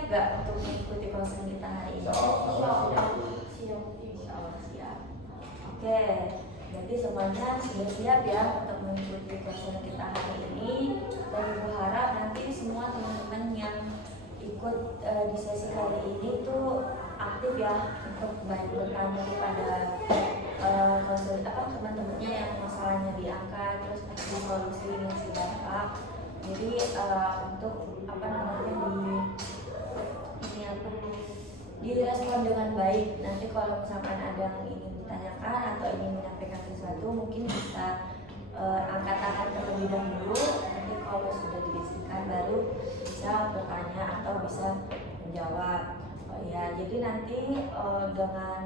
siap gak untuk mengikuti konseling kita hari ini? Siap. Oke, berarti semuanya sudah siap ya untuk mengikuti konseling kita hari ini. Dan Ibu harap nanti semua teman-teman yang ikut di sesi kali ini tuh aktif ya untuk baik bertanya kepada konseling teman-temannya yang masalahnya diangkat, terus kasih solusi yang sudah. Jadi untuk direspon dengan baik. Nanti kalau misalkan ada yang ingin ditanyakan atau ingin menyampaikan sesuatu, mungkin bisa angkat tangan terlebih dahulu. Nanti kalau sudah diizinkan baru bisa bertanya atau bisa menjawab. Ya, jadi nanti dengan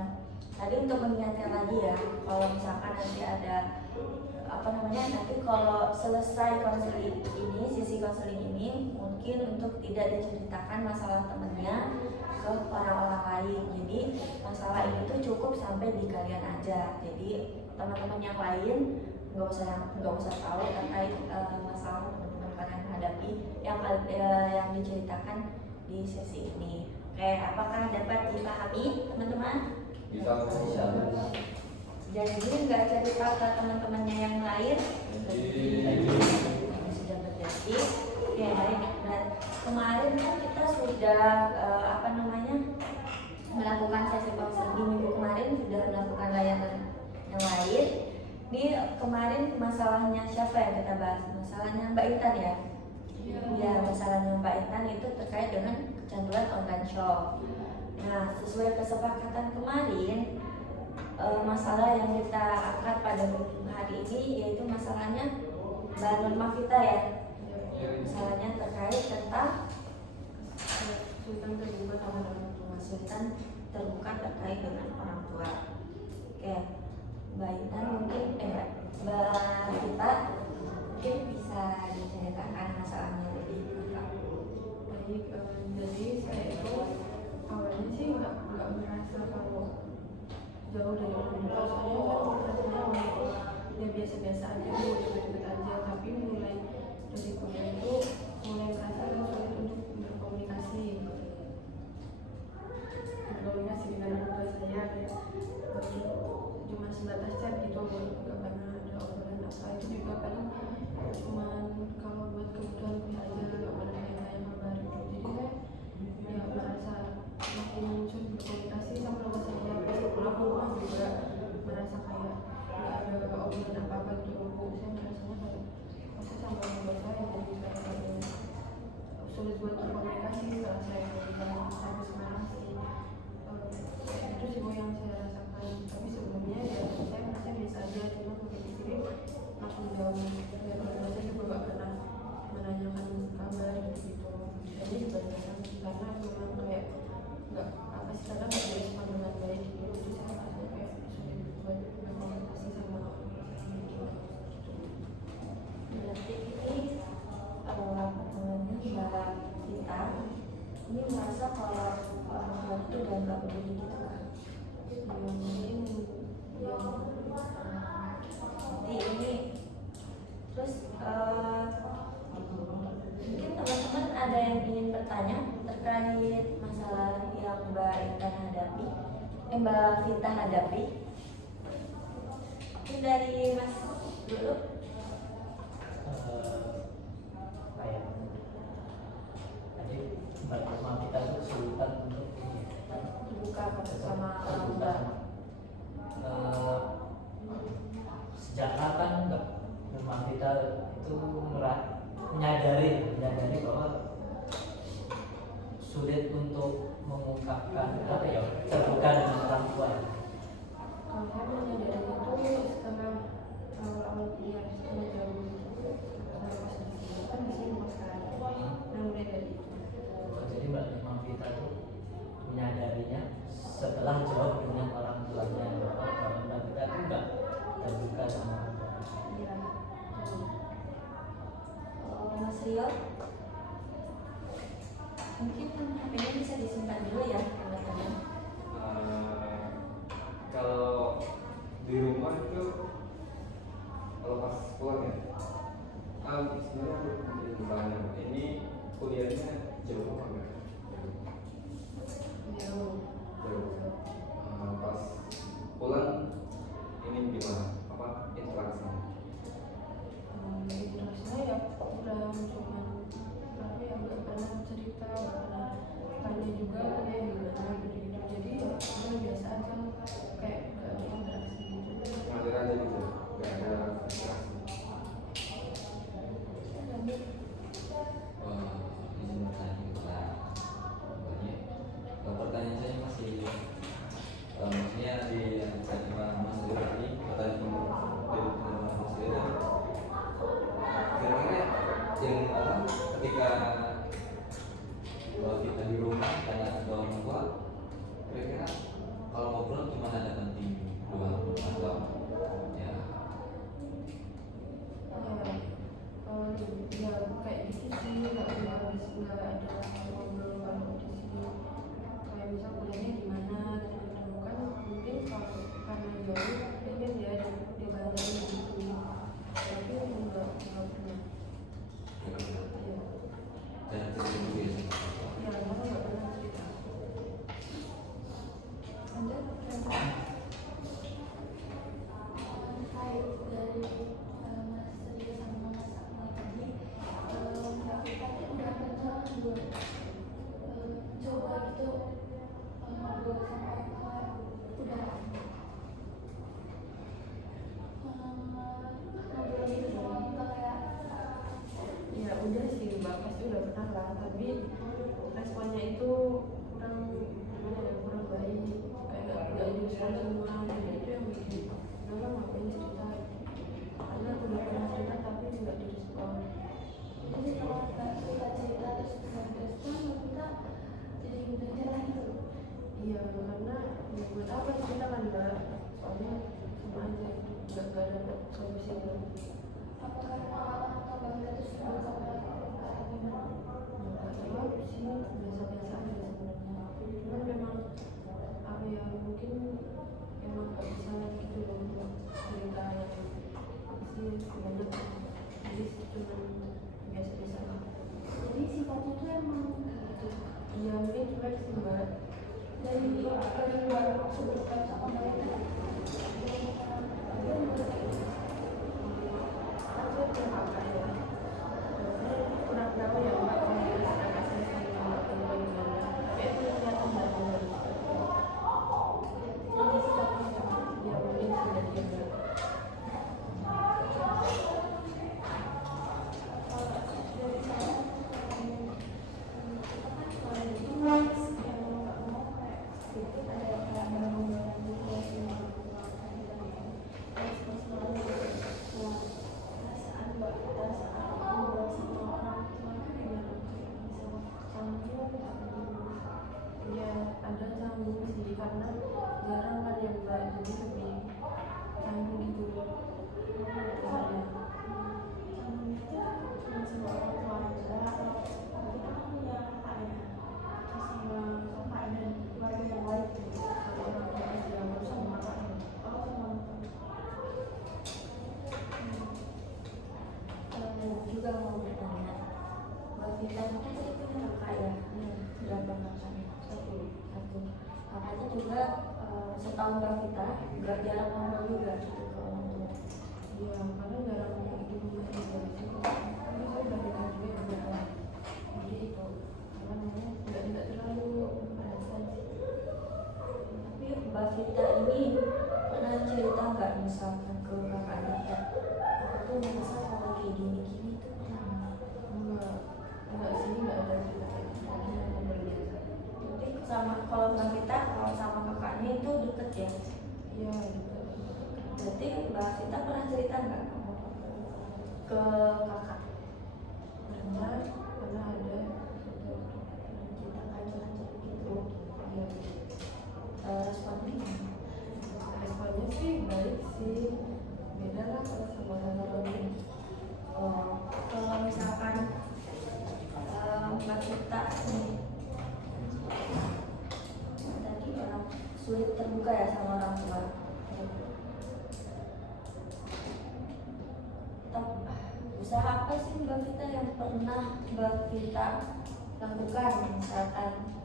tadi untuk mengingatkan lagi ya, kalau misalkan nanti ada nanti kalau selesai konseling ini, sesi konseling ini, mungkin untuk tidak diceritakan masalah temennya ke orang-orang lain. Jadi masalah ini tuh cukup sampai di kalian aja. Jadi teman-teman yang lain nggak usah tahu terkait masalah teman-teman kalian hadapi yang diceritakan di sesi ini. Oke, apakah dapat dipahami teman-teman? Bisa. Jadi nggak cerita ke teman-temannya yang lain. Sudah berjanji. Oke, baik. Dan kemarin kan kita sudah melakukan sesi konseling di minggu kemarin, sudah melakukan layanan yang lain. Ini kemarin masalahnya siapa yang kita bahas? Masalahnya Mbak Intan ya? Ya, masalahnya Mbak Intan itu terkait dengan kecanduan online shop. Nah, sesuai kesepakatan kemarin, masalah yang kita angkat pada hari ini yaitu masalahnya Mbak Nur Mafita ya. Masalahnya terkait tentang kesulitan terbuka terkait dengan orang tua. Oke, Mbak Intan mungkin Mbak Vita mungkin bisa diceritakan masalahnya lebih lengkap. Baik, jadi saya itu awalnya sih nggak merasa kalau jauh dari orang tua, soalnya kan rasanya waktu ya biasa-biasa aja, deket-deket aja. Tapi mulai dari kuliah itu mulai merasa sulit untuk berkomunikasi dengan orang tua saya, kayak cuma sebatas chat gitu, nggak pernah ada obrolan apa. Itu juga paling cuman kalau buat kebutuhan kuliah aja, nggak pernah tanya kabar gitu. Jadi saya ya merasa makin sulit berkomunikasi sama orang tua saya. Pas pulang rumah juga merasa kayak nggak ada obrolan apa-apa gitu. Saya merasanya kayak pasti sama orang tua saya, jadi kayak sulit buat berkomunikasi. Saya sampai sekarang sih itu sih yang saya rasakan. Tapi sebelumnya ya saya merasa biasa aja, cuma mungkin di sini langsung jauh dan orang saya juga gak pernah menanyakan kabar gitu. Jadi kebanyakan karena memang kayak nggak apa sih, karena nggak direspon dengan baik gitu. Jadi saya merasa kayak sulit buat berkomunikasi sama orang tua saya gitu. Berarti ini pertemuannya Mbak Vita ini merasa kalau orang tua itu udah nggak peduli gitu kan? Jadi ini terus mungkin teman-teman ada yang ingin bertanya terkait masalah yang Mbak Intan hadapi, Mbak Vita hadapi. Mungkin dari Mas dulu. Tadi Mbak kita tuh kesulitan untuk Buka sama orang tua. Sejak kapan Mbak kita itu menyadari bahwa sulit untuk mengungkapkan terbuka dengan orang tua. Kalau saya menyadari itu setelah awal kuliah, setelah jauh kan di sini sekarang. Nah, mulai dari itu. Jadi Mbak Vita itu menyadarinya setelah jauh dengan orang tuanya, bahwa Mbak Vita itu enggak terbuka sama orang tua. Iya. Mas Rio, mungkin HP-nya bisa disimpan dulu ya teman-teman. Kalau di rumah itu kalau pas pulang ya, sebenarnya aku bertanya, ini kuliahnya jauh apa enggak? belajar semua, jadi itu yang bikin kenapa ngapain cerita, karena aku udah pernah cerita tapi nggak direspon. Jadi kalau nggak kita cerita terus nggak respon, kita jadi mudah nyerah gitu. Iya, karena ya buat apa cerita kan mbak, soalnya sama aja nggak dapat solusi belum. Apakah pengalaman atau bangga itu sudah gimana? Nggak terlalu sih, biasa-biasa aja sebenarnya. Cuman memang apa ya, mungkin emang nggak bisa gitu loh untuk cerita yang apa sih banyak, jadi cuman biasa-biasa aja. Jadi sifatnya itu emang gitu. Iya mungkin cuek sih mbak. Dari luar sebelum sama mereka. Aku kakak ya, kurang tahu ya mbak komunikasi kakak saya sama teman gimana, tapi aku kelihatan mbak dari Jadi sifatnya emang. ya mungkin sudah dia mbak. Dari saya, kalau itu mas yang nggak mau kayak sedikit ada yang barang-barang gitu yang respon selalu perasaan mbak kita saat ngobrol sama orang tua itu gimana? Bisa canggung atau Ya ada canggung sih karena jarang kan ya mbak, jadi lebih canggung gitu loh. Misalnya canggung itu cuma sama orang tua aja atau kita kan punya kakak ya, terus sama kakak dan keluarga yang lain gitu. sama orang tua aja, baru sama kakak. Oh sama juga mau bertanya, Mbak Vita ini kan saya punya kakak ya, berapa kakaknya? Satu. Kakaknya juga setahun Mbak Vita, nggak jarang ngomong juga gitu ke orang tua. Iya, karena jarang di rumah juga sih. Tapi saya udah dengar juga ya mbak. Jadi itu apa namanya, nggak terlalu merasa sih. Tapi Mbak Vita ini pernah cerita nggak misalkan ke kakaknya ya, aku tuh merasa kalau kayak gini-gini tuh pernah nggak? Enggak sih, nggak ada cerita kayak gitu. Hanya ngobrol biasa. Tapi sama kalau Mbak Vita kalau sama kakaknya itu deket ya. Iya gitu. Berarti Mbak Vita pernah cerita nggak ke kakak? Pernah ada gitu. Cerita aja gitu. Iya. Responnya gimana? Responnya sih baik sih. Beda lah kalau sama orang lain. Oh, kalau misalkan Mbak Vita nih tadi orang sulit terbuka ya sama orang tua. Usaha apa sih Mbak Vita yang pernah Mbak Vita lakukan misalkan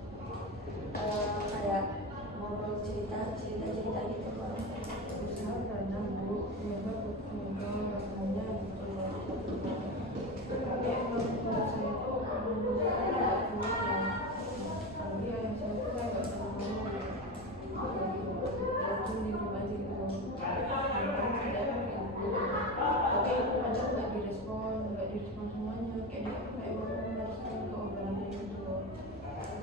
kayak ngobrol cerita gitu ke orang tua? Usaha karena bu, nyoba rasanya gitu. Tapi emang kalau saya tuh agak kuat ya. Apalagi ayah saya tuh kayak gak pernah ngomong gitu. Langsung di rumah aja gitu. Kadang tidak kayak gitu. Tapi itu kadang nggak direspon semuanya. Kayak dia tuh kayak mau merespon ke obrolannya gitu loh.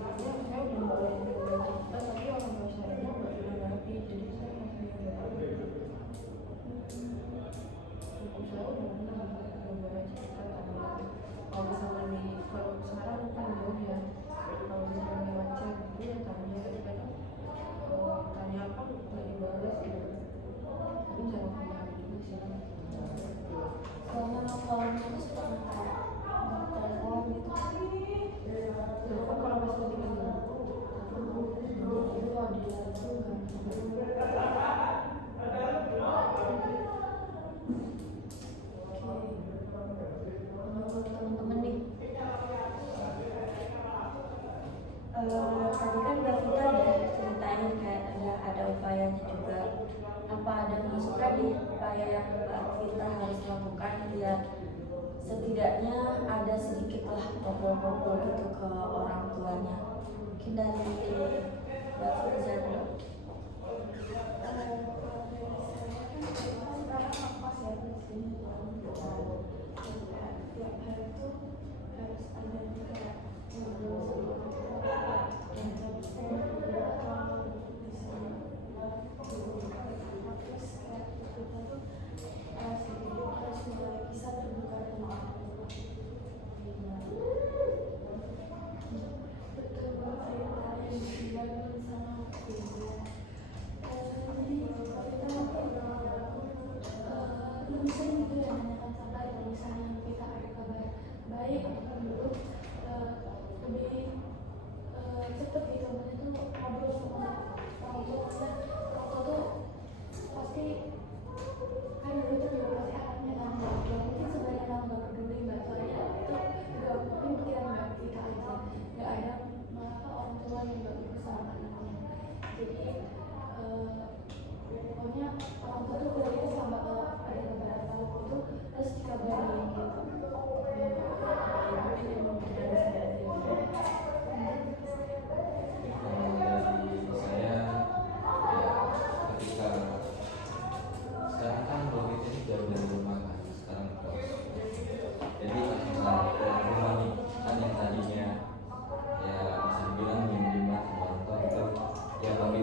Soalnya saya udah mulai cerita, tapi orang tua saya nggak pernah ngerti. Jadi saya masih cukup saya udah pernah coba cerita tanya. Kalau misalnya kalau sekarang kan jauh ya. Kalau misalnya lewat chat gitu ya tanya, tapi kadang tanya apa nggak dibalas gitu. Tapi jangan kemana juga sih. Selama kalau terus pernah kayak telepon gitu. Telepon kalau masih lagi kerja. Itu kalau di luar itu nggak. Menurut teman-teman nih, tadi kan Mbak Vita udah ceritain kayak ada upayanya juga. Apa ada masukan nih upaya yang Mbak Vita harus lakukan biar setidaknya ada sedikit lah ngobrol-ngobrol gitu ke orang tuanya? Mungkin dari Mbak Firza dulu.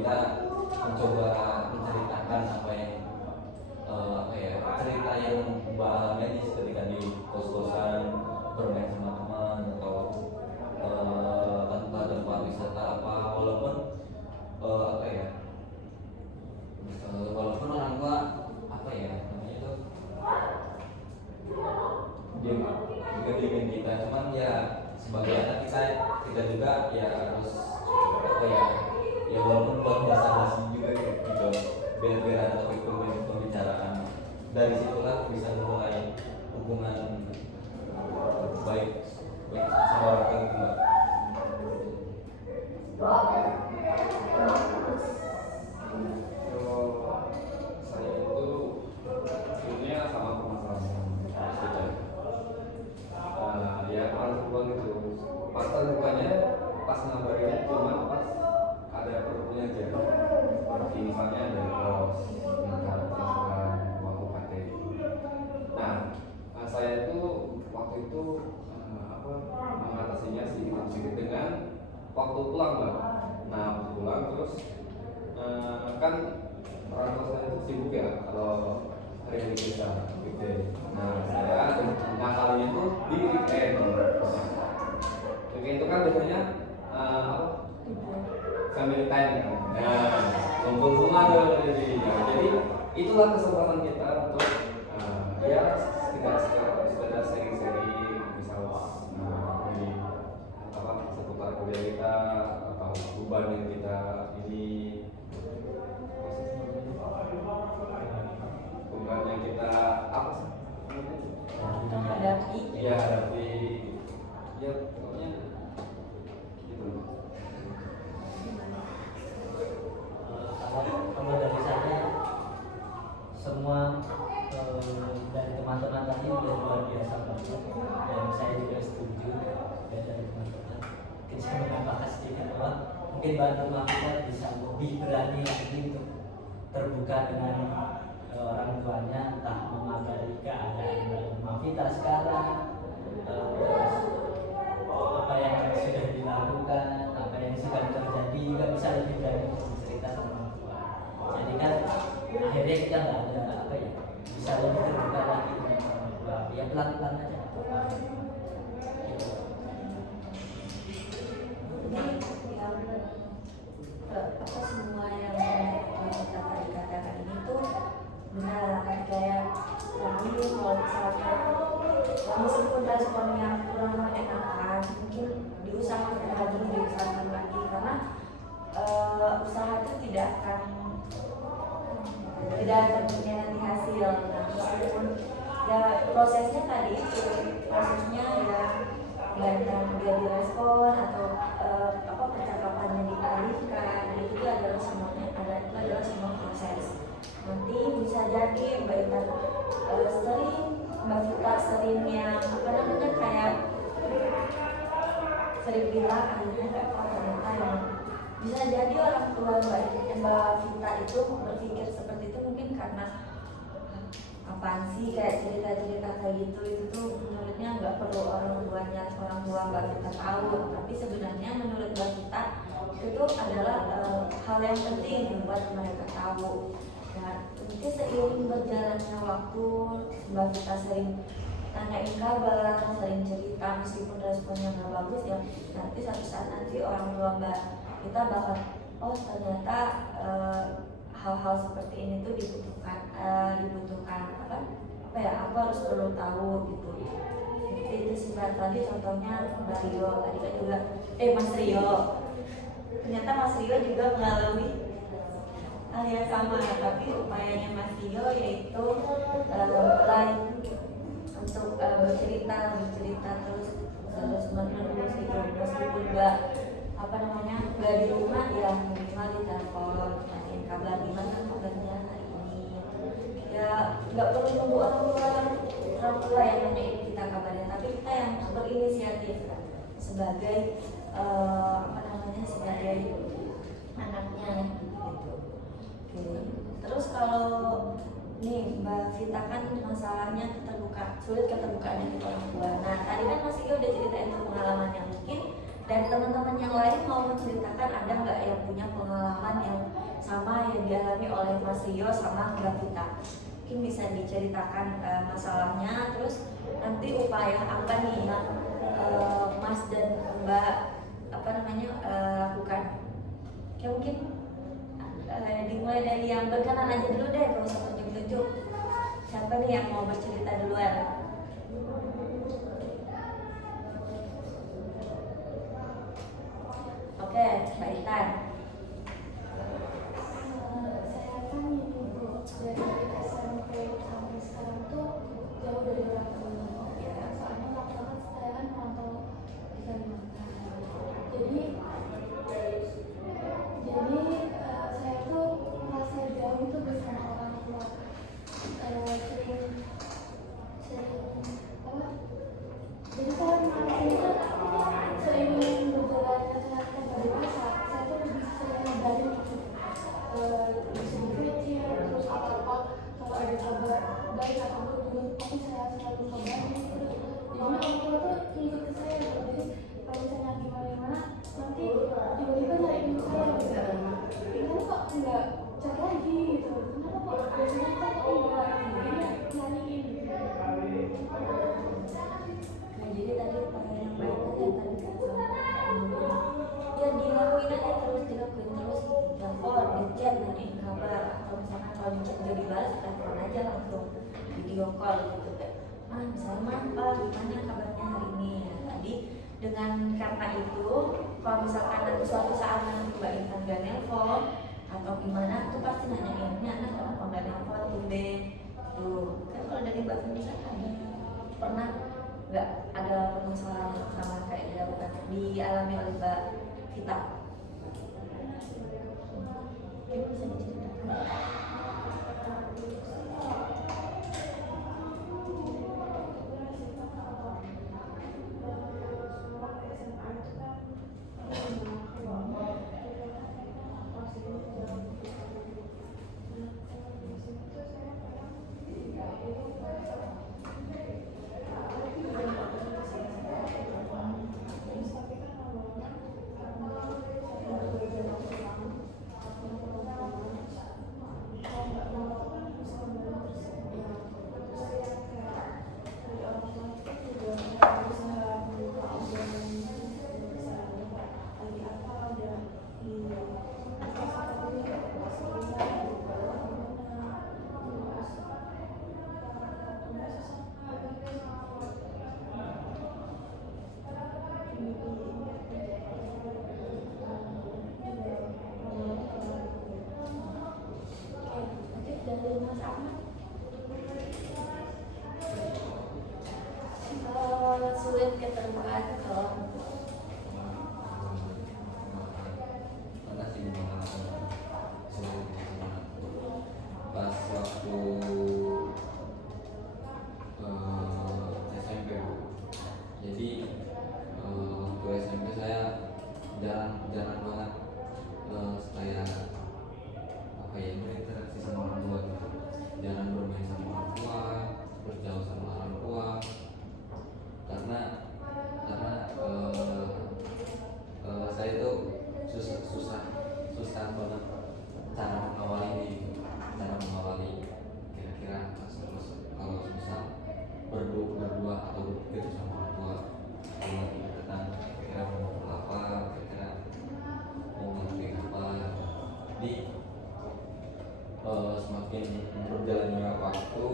kita mencoba menceritakan apa yang cerita yang Mbak alami ketika di kos-kosan bermain sama teman atau tempat wisata apa, walaupun walaupun orang tua namanya itu dia ngedimin kita, cuman ya sebagai anak kita juga ya harus ya walaupun buat basa-basi juga gitu, biar ada topik pembicaraan. Dari situlah bisa mulai hubungan baik sama orang tua gitu, Mbak. Kalau saya itu sebetulnya sama permasalahan kita. Ya orang tua gitu. Pas terbukanya pas ngabarin cuma pas ada perlunya aja. Seperti misalnya ada kos, minta transferan uang UKT. Nah, saya itu waktu itu mengatasinya sedikit dengan waktu pulang, Mbak. Nah, waktu pulang terus kan orang tua saya itu sibuk ya kalau hari ini kita weekday. Nah, saya ngakalinya itu di weekend. Weekend itu kan biasanya family time kan. Nah, kumpul semua tuh jadi itulah kesempatan kita untuk ya sekedar sharing-sharing misal di seputar kuliah kita atau beban yang kita ini beban yang kita apa sih hadapi. ya hadapi ya pokoknya gitu. Kalau dari saya semua dari teman-teman tadi udah luar biasa banget, dan saya juga setuju ya dari teman-teman. Mungkin saya menambahkan sedikit bahwa mungkin bantu kita bisa lebih berani lagi untuk terbuka dengan orang tuanya, entah mengabari keadaan Mafita sekarang, terus apa yang sudah dilakukan, apa yang sedang terjadi, juga bisa lebih berani bercerita sama orang tua. Jadi kan akhirnya kita nggak ada bisa lebih terbuka lagi dengan orang tua. Ya pelan-pelan aja. Gitu. Semua yang kita tadi katakan ini tuh benar, kayak kami kalau misalkan meskipun respon yang kurang mengenakan mungkin diusahakan lagi karena usaha itu tidak akan punya nanti hasil. Nah, meskipun ya prosesnya tadi itu prosesnya ya biarkan dia direspon atau percakapannya dialihkan, itu adalah semua proses. Nanti bisa jadi Mbak Intan Mbak Vita sering yang kayak sering bilang akhirnya ternyata yang bisa jadi orang tua Mbak Vita itu berpikir seperti itu mungkin karena apaan sih kayak cerita-cerita kayak gitu, itu tuh menurutnya nggak perlu orang tua Mbak Vita tahu, tapi sebenarnya menurut Mbak Vita itu adalah hal yang penting buat mereka tahu. Nah, nanti seiring berjalannya waktu Mbak Vita sering tanyain kabar, sering cerita meskipun responnya nggak bagus ya, nanti suatu saat nanti orang tua Mbak Vita bakal ternyata hal-hal seperti ini tuh dibutuhkan aku harus perlu tahu gitu. Seperti itu sih Mbak. Tadi contohnya Mbak Rio tadi kan juga Mas Rio, ternyata Mas Rio juga mengalami hal yang sama, tapi upayanya Mas Rio yaitu mulai untuk bercerita terus menerus gitu, meskipun nggak di rumah ya minimal di telepon nanyain kabar gimana kabarnya hari ini. Ya nggak perlu nunggu orang tua yang nanyain kita kabarnya, tapi kita yang berinisiatif sebagai sebagai anaknya gitu. Oke. Terus kalau nih Mbak Vita kan masalahnya sulit keterbukaannya ke orang tua. Nah tadi kan Mas Ika udah ceritain pengalamannya, mungkin dan teman-teman yang lain mau menceritakan ada nggak yang punya pengalaman yang yang dialami oleh Mas Rio sama Mbak Vita. Mungkin bisa diceritakan masalahnya, terus nanti upaya apa nih yang Mas dan Mbak lakukan. Oke, mungkin dimulai dari yang berkenan aja dulu deh, kalau usah tunjuk-tunjuk. Siapa nih yang mau bercerita duluan? Oke, Mbak Intan. Saya kan ini Bu, dari SMP sampai sekarang tuh jauh dari orang tua. Soalnya waktu kan saya kan merantau di Kalimantan. Jadi saya tuh merasa jauh itu bersama orang tua. Sering apa? Jadi saya merasa itu seiring berjalannya saya tambah dewasa, saya tuh lebih sering ngabarin gitu. Disebut kecil, terus apa-apa kalau ada kabar baik atau buruk pasti saya selalu kabarin terus. Jadi orang tua tuh ngikut ke saya gitu. Jadi kalau misalnya gimana nanti tiba-tiba nyariin saya gitu. Kenapa kok nggak chat lagi gitu? Kenapa kok biasanya chat kok nggak nyariin gitu? Nah, jadi tadi upaya yang baik tadi yang tadi kan ya dilakuin aja terus, telepon, di chat, nanyain kabar, atau misalkan kalau di chat gak dibalas, telepon aja langsung video call gitu kayak misalnya gimana kabarnya hari ini ya. Tadi dengan karena itu kalau misalkan nanti suatu saat nanti Mbak Intan gak nelpon atau gimana tuh pasti nanyain ini anak kenapa gak nelpon tumben tuh. Kan kalau dari Mbak Vanessa ada pernah nggak ada permasalahan yang sama kayak dialami oleh Mbak Vita? Mungkin bisa diceritakan. Dari Mas Ahmad, sulit keterbukaan ke orang tua. Pernah sih pas waktu SMP Bu. Jadi waktu SMP saya jarang banget saya apa ya berinteraksi sama orang tua gitu. Jarang bermain sama orang tua, berjauh sama orang tua karena saya itu susah banget cara mengawali kira-kira terus kalau misal berdua atau berpikir sama orang tua kalau lagi tentang kira-kira mau ngobrol apa, kira-kira mau ngelakuin apa. Jadi semakin berjalannya waktu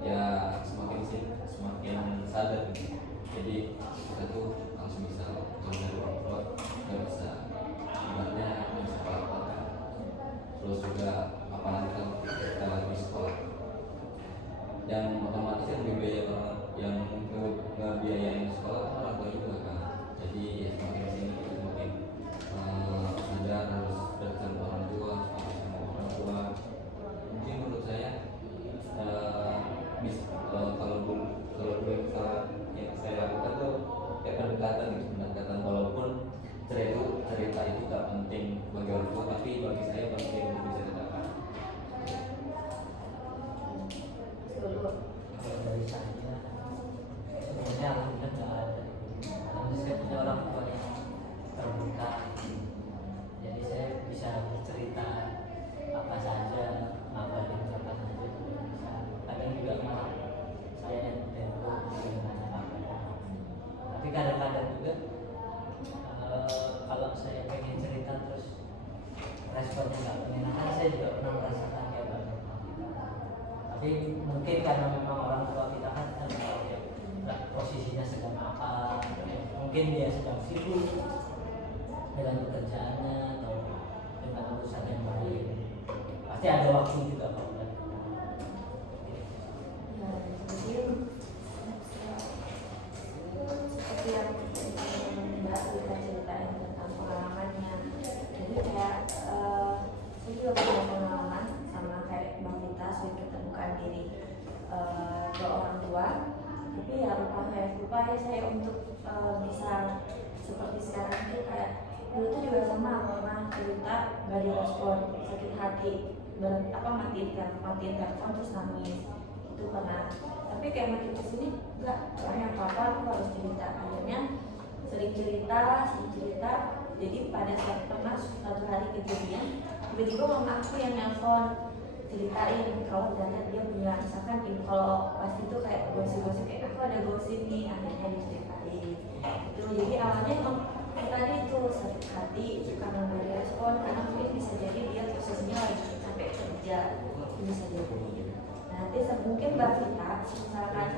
ya semakin sadar gitu. Jadi kita tuh harus bisa dari orang tua nggak bisa ibaratnya nggak bisa apa-apa kan. Terus juga apalagi kalau kita lagi sekolah yang otomatis yang biaya orang yang ngebiayain sekolah kan orang tua juga kan. Jadi ya semakin sini kita semakin sadar harus dekat sama orang tua, harus sama orang tua. Mungkin menurut saya kalau dulu yang saya lakukan tuh kayak pendekatan walaupun cerita itu gak penting bagi orang tua tapi bagi saya penting untuk bisa tapi mungkin karena memang orang tua kita kan posisinya sedang apa, mungkin dia sedang sibuk dengan pekerjaannya atau dengan urusan yang lain, pasti ada waktu juga Pak Ustaz. Ya, jadi seperti yang Mbak Rita ceritain tentang pengalamannya, jadi kayak saya juga punya pengalaman sama kayak Mbak Rita, sulit ketemukan diri ke orang tua, tapi ya upaya saya untuk bisa seperti sekarang itu kayak dulu tuh juga sama, pernah cerita gak direspon, sakit hati, matiin telepon terus nangis, itu pernah. Tapi kayak makin kesini enggak apa-apa, aku harus cerita. Akhirnya sering cerita, jadi pada saat pernah suatu hari kejadian, tiba-tiba mama aku yang nelpon ceritain kalau ternyata dia punya, misalkan kalau pas itu kayak gosip-gosip kayak aku ada gosip nih, akhirnya diceritain itu. Jadi awalnya emang tadi itu sakit hati karena nggak direspon, karena mungkin bisa jadi dia posisinya lagi sampai kerja, bisa jadi. Nah, nanti mungkin Mbak Vita misalkan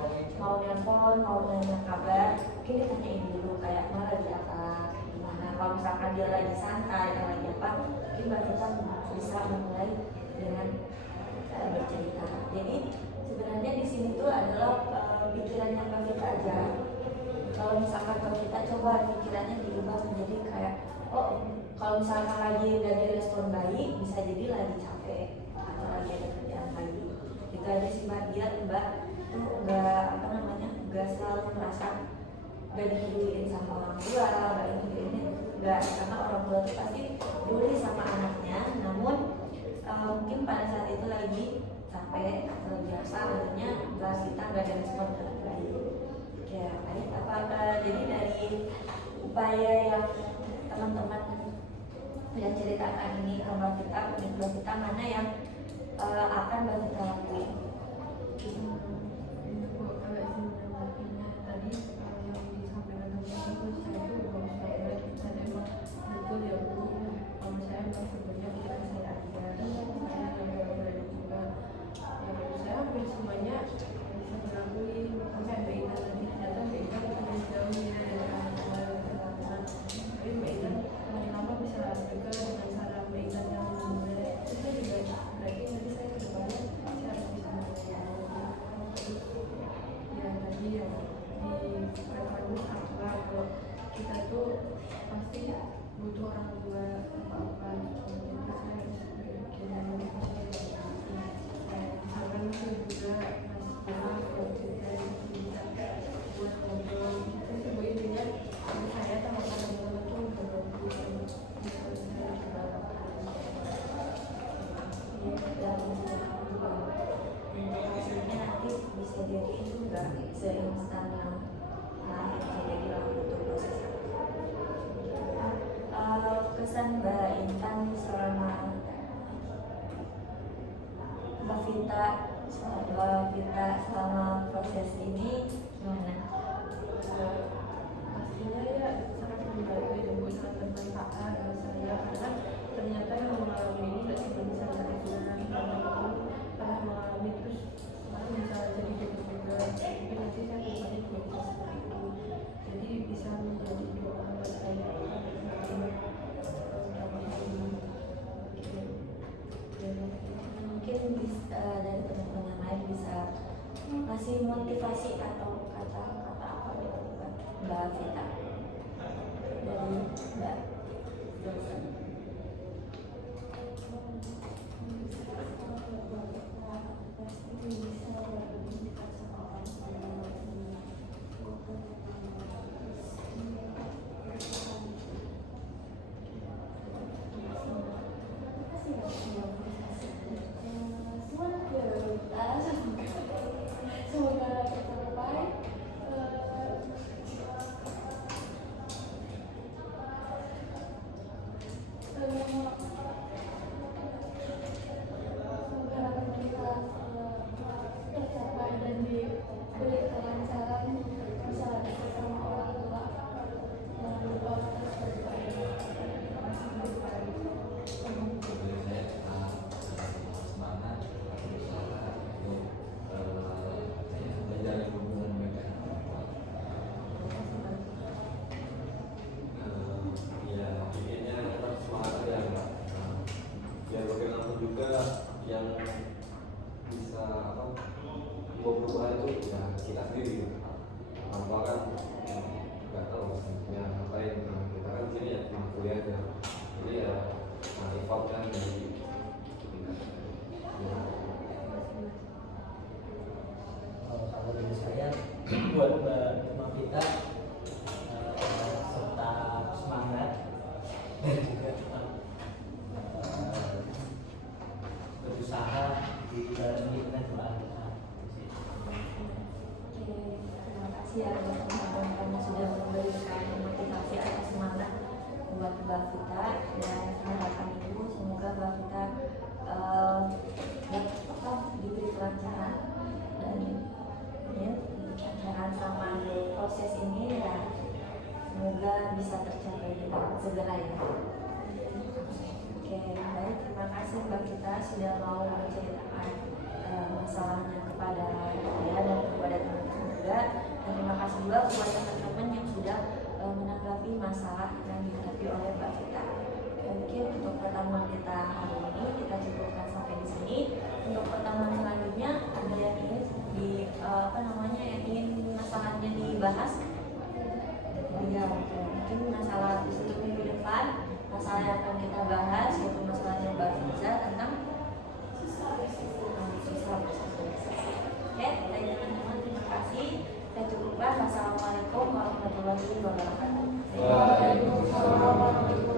mau nelpon, mau nanya kabar, mungkin ditanyain dulu kayak mana lagi apa, gimana. Kalau misalkan dia lagi santai atau lagi apa, mungkin Mbak Vita bisa memulai dengan bercerita. Jadi sebenarnya di sini tuh adalah pikirannya Mbak Vita aja. Kalau misalkan kalau kita coba pikirannya diubah menjadi kayak, oh kalau misalkan lagi nggak direspon baik, bisa jadi lagi capek atau lagi ada kerjaan lagi. Itu aja sih Mbak, biar Mbak tuh nggak selalu merasa nggak dipeduliin sama orang tua, nggak, karena orang tua itu pasti peduli sama anaknya. Namun mungkin pada saat itu lagi capek atau lagi apa, akhirnya kita nggak ada respon dengan baik. Ya, jadi dari upaya yang teman-teman sudah ceritakan ini ke Mbak Vita, mana yang akan Mbak Vita lakuin? Tadi yang disampaikan teman-teman itu saya itu baru saya dan emang betul ya Bu, kalau saya memang sebenarnya pikiran saya aja, saya yang berani juga, ya menurut saya hampir semuanya bisa dilakuin. Sampai Mbak Intan nanti ternyata Mbak Intan lebih jauh ya dari teman-teman, tapi Mbak Intan makin lama bisa dekat dengan cara Mbak Intan yang mulai itu juga berarti nanti saya kedepannya saya harus bisa ya tadi ya di prevalence akhlak, kalau kita tuh pasti butuh orang tua apa-apa gitu. Jadi saya harus berpikir yang lebih positif. Misalkan itu juga mas kalau kita bisa buat ngobrol, saya coba intinya saya sama teman-teman tuh ngobrol bisa saya coba Hasilnya nanti bisa jadi itu enggak seinstan yang bisa jadi butuh proses. Kesan Mbak Intan selama Mbak Vita selama proses ini gimana? Pastinya ya sangat membantu ya Bu, sangat bermanfaat buat saya, karena ternyata yang mengalami ini tidak cuma bisa dari teman-teman pernah mengalami, terus sekarang bisa jadi juga mungkin nanti saya kedepannya juga bisa seperti itu, jadi bisa menjadi doa buat saya Mungkin bisa dari teman-teman yang lain bisa kasih motivasi atau kata-kata apa gitu buat Mbak Vita dari Mbak Johnson. Semoga tercapai. Semoga harapan kita tercapai dan diberi kelancaran, bisa dekat sama orang tua. Jangan lupa terus berdoa. Sebelum saya yang bisa apa membawa perubahan itu ya kita sendiri gitu. Tanpa kan nggak tahu ya ngapain, kita kan di sini ya cuma kuliah aja, jadi ya effort kan dari Kalau dari saya buat Mbak Vita tetap semangat dan juga berusaha dibarengi dengan doa kita. Oke, terima kasih ya buat teman-teman yang sudah memberikan motivasi atau semangat buat Mbak Vita, dan harapan ibu semoga Mbak Vita diberi kelancaran dan ya, kelancaran sama proses ini ya, semoga bisa tercapai dengan segera ya. Oke, baik, terima kasih Mbak Vita sudah mau menceritakan masalahnya kepada saya dan kepada teman-teman juga. Dan terima kasih juga kepada teman-teman yang sudah menanggapi masalah yang dihadapi oleh Mbak Vita. Oke, mungkin untuk pertemuan kita hari ini kita cukupkan sampai di sini. Untuk pertemuan selanjutnya ada yang ingin yang ingin masalahnya dibahas. Ya, mungkin masalah untuk minggu depan, masalah yang akan kita bahas yaitu masalahnya Mbak Fiza tentang siswa. Oke, baik teman-teman, terima kasih. Saya cukupkan. Wassalamualaikum warahmatullahi wabarakatuh. Waalaikumsalam.